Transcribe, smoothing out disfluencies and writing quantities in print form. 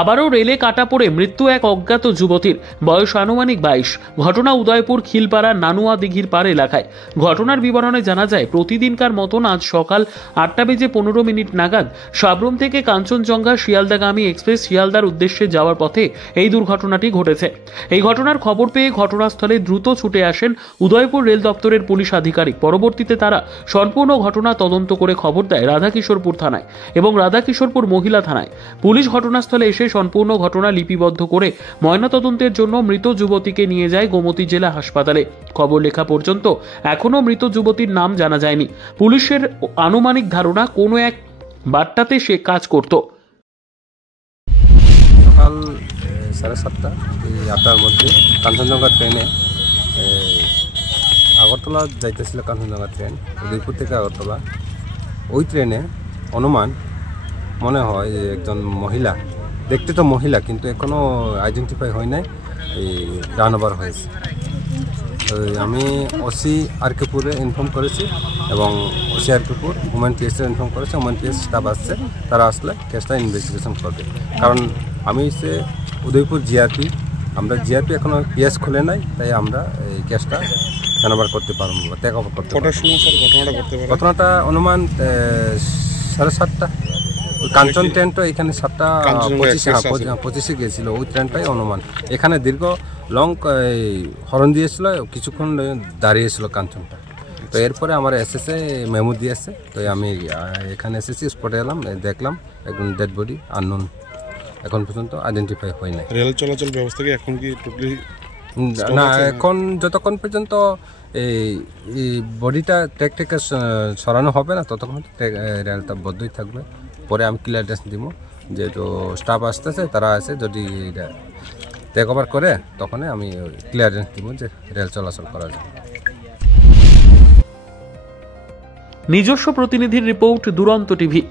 আবারও রেলে কাটা পড়ে মৃত্যু এক অজ্ঞাত যুবতীর, বয়স আনুমানিক 22। ঘটনা উদয়পুর খিলপাড়া নানুয়া দিঘির পাড় এলাকায়। ঘটনার বিবরণে জানা যায়, প্রতিদিনকার মতন আজ সকাল 8:15 নাগাদ সাবরুম থেকে কাঞ্চনজঙ্ঘা শিয়ালদাগামী এক্সপ্রেস শিয়ালদার উদ্দেশ্যে যাওয়ার পথে এই দুর্ঘটনাটি ঘটেছে। এই ঘটনার খবর পেয়ে ঘটনাস্থলে দ্রুত ছুটে আসেন উদয়পুর রেল দপ্তরের পুলিশ আধিকারিক। পরবর্তীতে তারা সম্পূর্ণ ঘটনা তদন্ত করে খবর দেয় রাধাকিশোরপুর থানায় এবং রাধাকিশোরপুর মহিলা থানায়। পুলিশ ঘটনাস্থলে এসে সম্পূর্ণ ঘটনা লিপিবদ্ধ করে ময়নাতদন্তের জন্য মৃত যুবতীকে নিয়ে যায় গোমতী জেলা হাসপাতালে। খবর লেখা পর্যন্ত এখনও মৃত যুবতীর নাম জানা যায়নি। পুলিশের আনুমানিক ধারণা কোনো এক বাট্টাতে সে কাজ করত। সকাল 7:30 8টার মধ্যে কাঞ্চনজঙ্ঘা ট্রেনে আগরতলা যাইতেছিল। কাঞ্চনজঙ্ঘা ট্রেন উদয়পুর থেকে আগরতলা। ওই ট্রেনে অনুমান মনে হয় যে একজন মহিলা, দেখতে তো মহিলা কিন্তু এখনও আইডেন্টিফাই হয় নাই, এই রান ওভার হয়েছে। আমি ওসি আরকেপুরে ইনফর্ম করেছি এবং ওসি আরকেপুর ওমেন পিএসে ইনফর্ম করেছি। ওমেন পিএস স্টাফ আসছে, তারা আসলে কেসটা ইনভেস্টিগেশন করবে। কারণ আমি হচ্ছে উদয়পুর জিআরপি, আমরা জিআরপি এখনও পিএস খুলে নাই, তাই আমরা এই কেসটা হ্যান্ডওভার করতে পারবো বা টেক ওভার করতে পারবো। ঘটনাটা অনুমান 7:30। কাঞ্চন ট্রেনটা এখানে 7:25 গিয়েছিল, ওই ট্রেনটাই অনুমান এখানে দীর্ঘ লং হরন দিয়েছিল, কিছুক্ষণ দাঁড়িয়েছিল কাঞ্চনটা। তো এরপরে আমার এসএসএ মেমো দিয়েছে, তো আমি এখানে এসেছি, স্পটে এলাম, দেখলাম একজন ডেড বডি, আননোন, এখন পর্যন্ত আইডেন্টিফাই হয় নাই। রেল চলাচল ব্যবস্থা কি এখন কি টোটালি না, এখন যতক্ষণ পর্যন্ত এই বডিটা ট্রেক থেকে সরানো হবে না ততক্ষণ রেলটা বদ্ধই থাকবে। পরে আমি ক্লিয়ারেন্স দিব, যেহেতু স্টাফ আসতেছে, তারা আছে, যদি টেক ওভার করে তখন আমি ক্লিয়ারেন্স দিব যে রেল চলাচল করা যায়। নিজস্ব প্রতিনিধির রিপোর্ট, দুরন্ত টিভি।